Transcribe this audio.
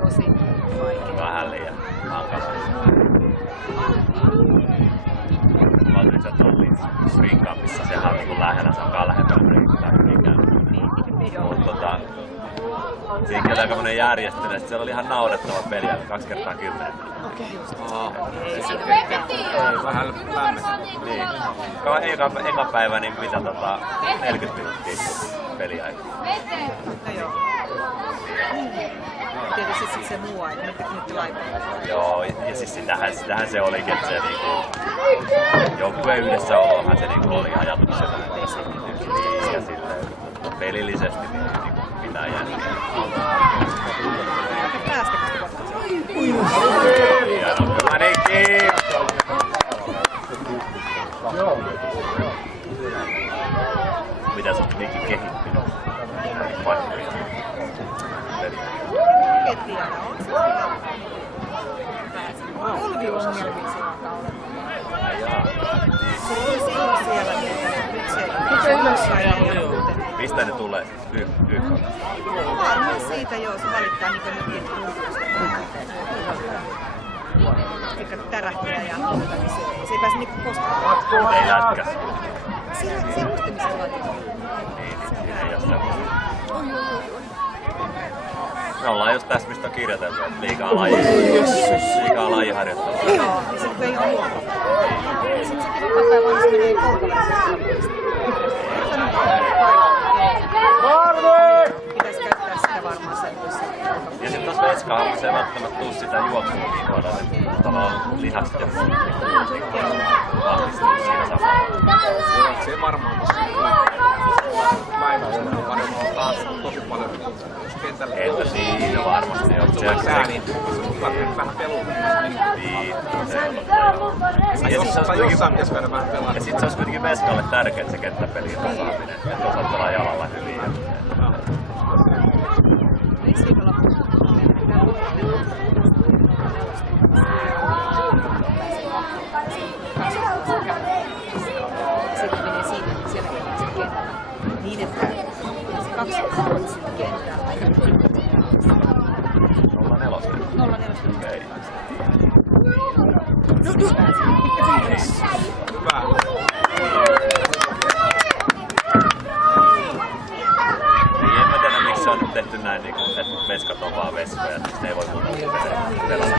Tosi vaikea. Vähän liian hankalaa. Mä otin se tolliin Springkampissa, sehän on niinku lähellä, se onkaan lähempänä Springkampia. Mutta siinä oli aikamoinen järjestely, ja siellä oli ihan naurettava peli, 2 kertaa 10. Okei. Vähän lämmin. Niin. Eka päivä, niin mitä 40 minuuttia peliaikaa. No joo. Tietysti sit se muu aika, nyt laiva. Joo, ja siis sitähän se olikin, että se niinku joukkueen yhdessäolohan se niinku oli ajatuksena. Niin, ja sitten pelillisesti niinku pitää jälkeen. Aika päästäkästä kohtaa. Hieno, kyllä niin kiinni! Mitä sä oot niinkin kehittynyt? En tiedä, on se hyvä. Polviongelmia se alkaa olemaan. Se oli silloin siellä niitä, nyt se ylöspäin. Mistä ne tulee? YK? Varmaan siitä joo, se välittää niinku nytkin tuntuista. Eikä tärähtää ja muuta, niin se ei pääse niinku koskaan. Ei lätkä. Se uistimisen laatiko. Niin, ei oo semmoista. Me ollaan just tässä, mistä on kirjoiteltu, että liikaa lajiharjoittelua. Joo, niin sit kun ei oo muuta. Sit sekin vapaa-päivä on, se menee kolkavälisestä. Pitäis käyttää sitä varmaan semmoista. Ja sit tossa veskaamassa ei välttämättä tuu sitä juoksua niin paljon, että tavallaan lihakset ja muut vahvistuu siinä samalla. Se ei varmaan päivässä varmaan taas tosi paljon kentällä. Entä siinä varmasti on. Se on sää, niin tarvitsee vähän peluuttaa. Niin. Ja sit se olisi kuitenkin Veskalle tärkeä se kenttäpelin osaaminen, että osaat pelaa jalalla hyvin. Sitten menee siitä, että siellä käydään sitten kentällä. Niin, että se 2 on sitten kentällä. 04. 04. Okei. Hyvä. Niin, en mä tiedä miksi se on nyt tehty näin, että veskat on vaan veskoja, että ne ei voi muuta pelata.